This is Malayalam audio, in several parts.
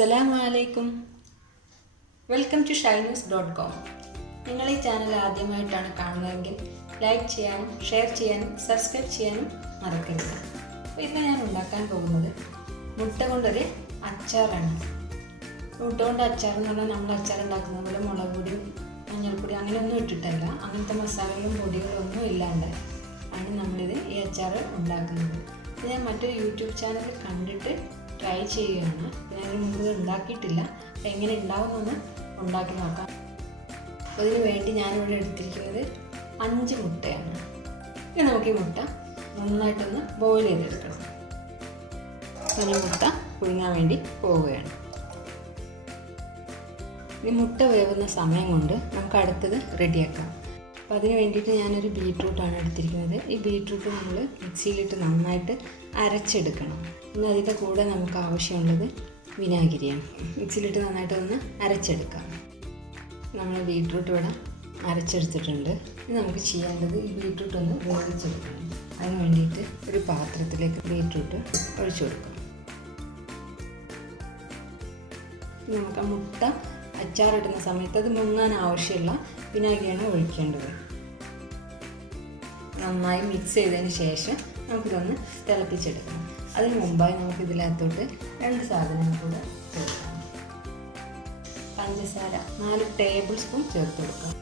അസ്സലാമലൈക്കും. വെൽക്കം ടു ഷൈനൂസ്.com. നിങ്ങൾ ഈ ചാനൽ ആദ്യമായിട്ടാണ് കാണുന്നതെങ്കിൽ ലൈക്ക് ചെയ്യാനും ഷെയർ ചെയ്യാനും സബ്സ്ക്രൈബ് ചെയ്യാനും മറക്കരുത്. അപ്പോൾ ഇന്ന് ഞാൻ ഉണ്ടാക്കാൻ പോകുന്നത് മുട്ട കൊണ്ടൊരു അച്ചാറാണ്. മുട്ട കൊണ്ട് അച്ചാർ എന്ന് പറഞ്ഞാൽ നമ്മൾ അച്ചാർ ഉണ്ടാക്കുന്ന പോലെ മുളക് പൊടിയും മഞ്ഞൾപ്പൊടി അങ്ങനെയൊന്നും ഇട്ടിട്ടല്ല, അങ്ങനത്തെ മസാലകളും പൊടികളും ഒന്നും ഇല്ലാണ്ട് ആണ് നമ്മളിത് ഈ അച്ചാർ ഉണ്ടാക്കുന്നത്. ഇത് ഞാൻ മറ്റൊരു യൂട്യൂബ് ചാനൽ കണ്ടിട്ട് ട്രൈ ചെയ്യുകയാണ്. ഞാൻ മുമ്പ് ഉണ്ടാക്കിയിട്ടില്ല, എങ്ങനെ ഉണ്ടാവുമെന്നൊന്ന് ഉണ്ടാക്കി നോക്കാം. അപ്പോൾ ഇതിന് വേണ്ടി ഞാനിവിടെ എടുത്തിരിക്കുന്നത് 5 മുട്ടയാണ്. ഇനി നമുക്ക് ഈ മുട്ട നന്നായിട്ടൊന്ന് ബോയിൽ ചെയ്തെടുക്കണം. ഈ മുട്ട പുഴുങ്ങാൻ വേണ്ടി പോവുകയാണ്. ഈ മുട്ട വേവുന്ന സമയം കൊണ്ട് നമുക്ക് അടുത്തത് റെഡിയാക്കാം. അപ്പോൾ അതിന് വേണ്ടിയിട്ട് ഞാനൊരു ബീറ്റ്റൂട്ടാണ് എടുത്തിരിക്കുന്നത്. ഈ ബീറ്റ്റൂട്ട് നമ്മൾ മിക്സിയിലിട്ട് നന്നായിട്ട് അരച്ചെടുക്കണം. ഇനി അതിൻ്റെ കൂടെ നമുക്ക് ആവശ്യമുള്ളത് വിനാഗിരിയാണ്. മിക്സിയിലിട്ട് നന്നായിട്ട് ഒന്ന് അരച്ചെടുക്കാം. നമ്മൾ ബീറ്റ്റൂട്ട് ഇവിടെ അരച്ചെടുത്തിട്ടുണ്ട്. ഇനി നമുക്ക് ചെയ്യേണ്ടത് ഈ ബീറ്റ്റൂട്ട് ഒന്ന് വേവിച്ചെടുക്കണം. അതിന് വേണ്ടിയിട്ട് ഒരു പാത്രത്തിലേക്ക് ബീറ്റ്റൂട്ട് ഒഴിച്ചു കൊടുക്കാം. നമുക്ക് ആ മുട്ട അച്ചാറിടുന്ന സമയത്ത് അത് മുങ്ങാൻ ആവശ്യമുള്ള വിനാഗിരിയാണ് ഒഴിക്കേണ്ടത്. നന്നായി മിക്സ് ചെയ്തതിന് ശേഷം നമുക്കിതൊന്ന് തിളപ്പിച്ചെടുക്കണം. അതിന് മുമ്പായി നമുക്ക് ഇതിനകത്തോട്ട് 2 സാധനങ്ങൾ കൂടെ ചേർക്കാം. പഞ്ചസാര 4 ടേബിൾ സ്പൂൺ ചേർത്ത് കൊടുക്കാം.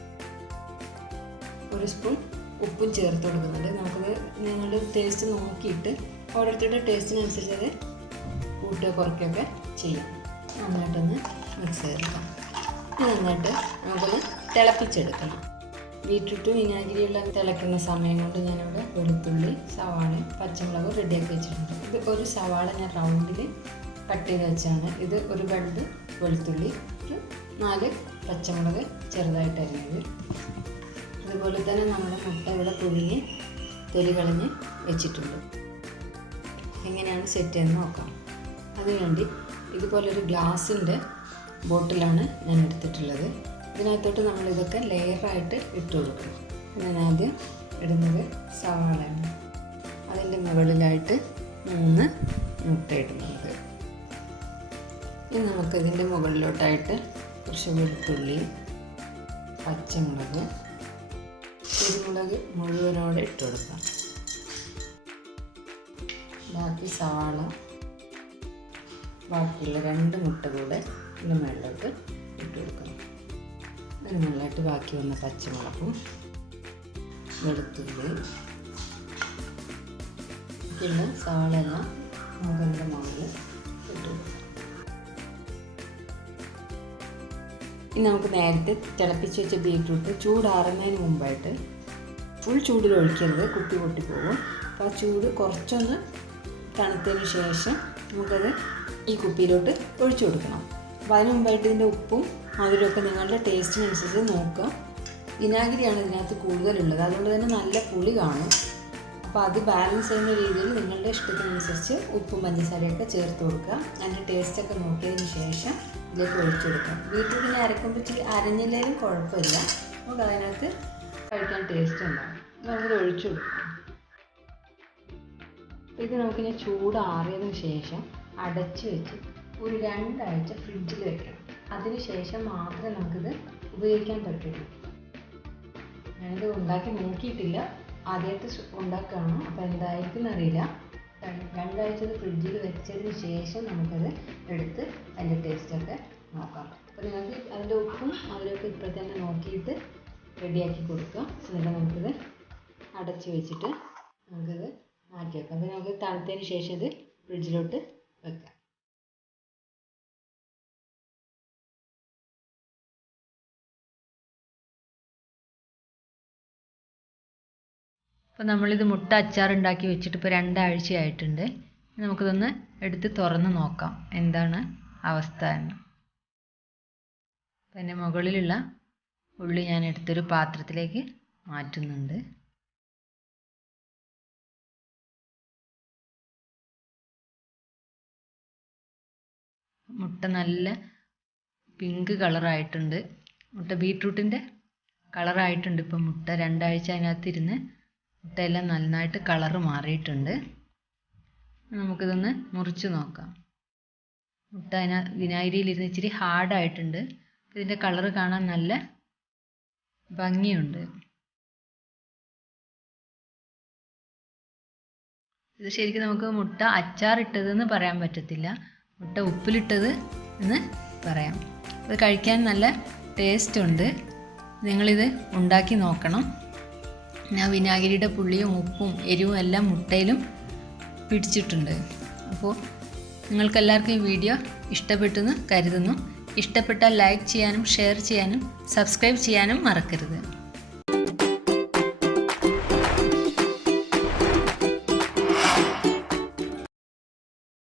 1 സ്പൂൺ ഉപ്പും ചേർത്ത് കൊടുക്കുന്നുണ്ട്. നമുക്കത് നിങ്ങളുടെ ടേസ്റ്റ് നോക്കിയിട്ട് ഓരോരുത്തരുടെ ടേസ്റ്റിനനുസരിച്ച് അത് കൂട്ടുക കുറയ്ക്കുകയൊക്കെ ചെയ്യാം. നന്നായിട്ടൊന്ന് മിക്സ് ചെയ്തെടുക്കാം. നന്നായിട്ട് നമുക്കൊന്ന് തിളപ്പിച്ചെടുക്കണം. ബീറ്റ്റൂട്ടും വിനാഗിരിയെല്ലാം തിളയ്ക്കുന്ന സമയം കൊണ്ട് ഞാനിവിടെ വെളുത്തുള്ളി, സവാള, പച്ചമുളക് റെഡിയാക്കി വെച്ചിട്ടുണ്ട്. ഇത് ഒരു സവാള ഞാൻ റൗണ്ടിൽ കട്ട് ചെയ്ത് വെച്ചാണ്. ഇത് ഒരു ബഡ് വെളുത്തുള്ളി, 4 പച്ചമുളക് ചെറുതായിട്ട് അരിഞ്ഞത്. അതുപോലെ തന്നെ നമ്മുടെ മുട്ട ഇവിടെ പുഴുങ്ങി തൊലി കളഞ്ഞ് വെച്ചിട്ടുണ്ട്. എങ്ങനെയാണ് സെറ്റ് ചെയ്യുന്നത് നോക്കാം. അതിനുവേണ്ടി ഇതുപോലൊരു ഗ്ലാസിൻ്റെ ബോട്ടിലാണ് ഞാൻ എടുത്തിട്ടുള്ളത്. ഇതിനകത്തോട്ട് നമ്മളിതൊക്കെ ലെയറായിട്ട് ഇട്ട് കൊടുക്കണം. ഞാൻ ആദ്യം ഇടുന്നത് സവാളയാണ്. അതിൻ്റെ മുകളിലായിട്ട് 3 മുട്ട ഇടുന്നത്. ഇനി നമുക്കിതിൻ്റെ മുകളിലോട്ടായിട്ട് കുറച്ച് വെളുത്തുള്ളി, പച്ചമുളക്, കുരുമുളക് മുഴുവനോടെ ഇട്ട് കൊടുക്കാം. ബാക്കി സവാള, ബാക്കിയുള്ള 2 മുട്ട കൂടെ ഇതിന് മുകളിലോട്ട് ഇട്ട് കൊടുക്കണം. അതിന് നല്ലതായിട്ട് ബാക്കി വന്ന പച്ചമുളകും വെളുത്തുള്ളി പിന്നെ സവാള എല്ലാം മുകളിൻ്റെ മുകളിൽ ഇട്ട് കൊടുക്കണം. ഇനി നമുക്ക് നേരത്തെ തിളപ്പിച്ച് വെച്ച ബീറ്റ്റൂട്ട് ചൂടാറുന്നതിന് മുമ്പായിട്ട് ഫുൾ ചൂടിൽ ഒഴിക്കരുത്, കുപ്പി പൊട്ടിപ്പോകും. അപ്പോൾ ആ ചൂട് കുറച്ചൊന്ന് തണുത്തതിന് ശേഷം നമുക്കത് ഈ കുപ്പിയിലോട്ട് ഒഴിച്ചു കൊടുക്കണം. അപ്പോൾ അതിന് മുമ്പായിട്ട് ഇതിൻ്റെ ഉപ്പും മധുരമൊക്കെ നിങ്ങളുടെ ടേസ്റ്റിനനുസരിച്ച് നോക്കുക. വിനാഗിരിയാണ് ഇതിനകത്ത് കൂടുതലുള്ളത്, അതുകൊണ്ട് തന്നെ നല്ല പുളി കാണും. അപ്പോൾ അത് ബാലൻസ് ചെയ്യുന്ന രീതിയിൽ നിങ്ങളുടെ ഇഷ്ടത്തിനനുസരിച്ച് ഉപ്പും പഞ്ചസാരയൊക്കെ ചേർത്ത് കൊടുക്കുക. അതിൻ്റെ ടേസ്റ്റൊക്കെ നോക്കിയതിന് ശേഷം ഇതിലേക്ക് ഒഴിച്ചു കൊടുക്കുക. ബീറ്റ്റൂട്ടിനെ അരക്കുമ്പോൾ ഇച്ചിരി അരഞ്ഞില്ലേലും കുഴപ്പമില്ല, നമുക്ക് അതിനകത്ത് കഴിക്കാൻ ടേസ്റ്റ് ഉണ്ടാകും. നമുക്കിത് ഒഴിച്ചു കൊടുക്കാം. ഇത് നമുക്കിനി ചൂടാറിയതിന് ശേഷം അടച്ച് വെച്ച് ഒരു 2 ആഴ്ച ഫ്രിഡ്ജിൽ വെക്കണം. അതിന് ശേഷം മാത്രമേ നമുക്കിത് ഉപയോഗിക്കാൻ പറ്റുള്ളൂ. ഞാനിത് ഉണ്ടാക്കി നോക്കിയിട്ടില്ല, ആദ്യമായിട്ട് ഉണ്ടാക്കുകയാണ്. അപ്പോൾ എന്തായിരിക്കും എന്നറിയില്ല. 2 ആഴ്ച ഇത് ഫ്രിഡ്ജിൽ വെച്ചതിന് ശേഷം നമുക്കത് എടുത്ത് അതിൻ്റെ ടേസ്റ്റൊക്കെ നോക്കാം. അപ്പോൾ നിങ്ങൾക്ക് അതിൻ്റെ ഉപ്പും അതിലൊക്കെ ഇപ്പോൾ തന്നെ നോക്കിയിട്ട് റെഡിയാക്കി കൊടുക്കുക. എന്നിട്ട് നമുക്കിത് അടച്ച് വെച്ചിട്ട് നമുക്കിത് മാറ്റി വെക്കാം. അപ്പോൾ നമുക്ക് തണുത്തതിന് ശേഷം ഇത് ഫ്രിഡ്ജിലോട്ട് വെക്കാം. അപ്പോൾ നമ്മളിത് മുട്ട അച്ചാർ ഉണ്ടാക്കി വെച്ചിട്ട് ഇപ്പോൾ 2 ആഴ്ചയായിട്ടുണ്ട്. നമുക്കിതൊന്ന് എടുത്ത് തുറന്ന് നോക്കാം എന്താണ് അവസ്ഥ എന്ന്. പിന്നെ മുകളിലുള്ള ഉള്ളി ഞാൻ എടുത്തൊരു പാത്രത്തിലേക്ക് മാറ്റുന്നുണ്ട്. മുട്ട നല്ല പിങ്ക് കളറായിട്ടുണ്ട്. മുട്ട ബീറ്റ്റൂട്ടിൻ്റെ കളറായിട്ടുണ്ട്. ഇപ്പം മുട്ട 2 ആഴ്ച അതിനകത്തിരുന്ന് മുട്ടയെല്ലാം നന്നായിട്ട് കളറ് മാറിയിട്ടുണ്ട്. നമുക്കിതൊന്ന് മുറിച്ച് നോക്കാം. മുട്ട വിനാഗിരിയിലിരുന്ന് ഇച്ചിരി ഹാർഡായിട്ടുണ്ട്. ഇതിൻ്റെ കളറ് കാണാൻ നല്ല ഭംഗിയുണ്ട്. ഇത് ശരിക്കും നമുക്ക് മുട്ട അച്ചാറിട്ടതെന്ന് പറയാൻ പറ്റത്തില്ല, മുട്ട ഉപ്പിലിട്ടത് എന്ന് പറയാം. ഇത് കഴിക്കാൻ നല്ല ടേസ്റ്റ് ഉണ്ട്. നിങ്ങളിത് ഉണ്ടാക്കി നോക്കണം. വിനാഗിരിയുടെ പുളിയും ഉപ്പും എരിവും എല്ലാം മുട്ടയിലും പിടിച്ചിട്ടുണ്ട്. അപ്പോൾ നിങ്ങൾക്കെല്ലാവർക്കും ഈ വീഡിയോ ഇഷ്ടപ്പെട്ടെന്ന് കരുതുന്നു. ഇഷ്ടപ്പെട്ടാൽ ലൈക്ക് ചെയ്യാനും ഷെയർ ചെയ്യാനും സബ്സ്ക്രൈബ് ചെയ്യാനും മറക്കരുത്.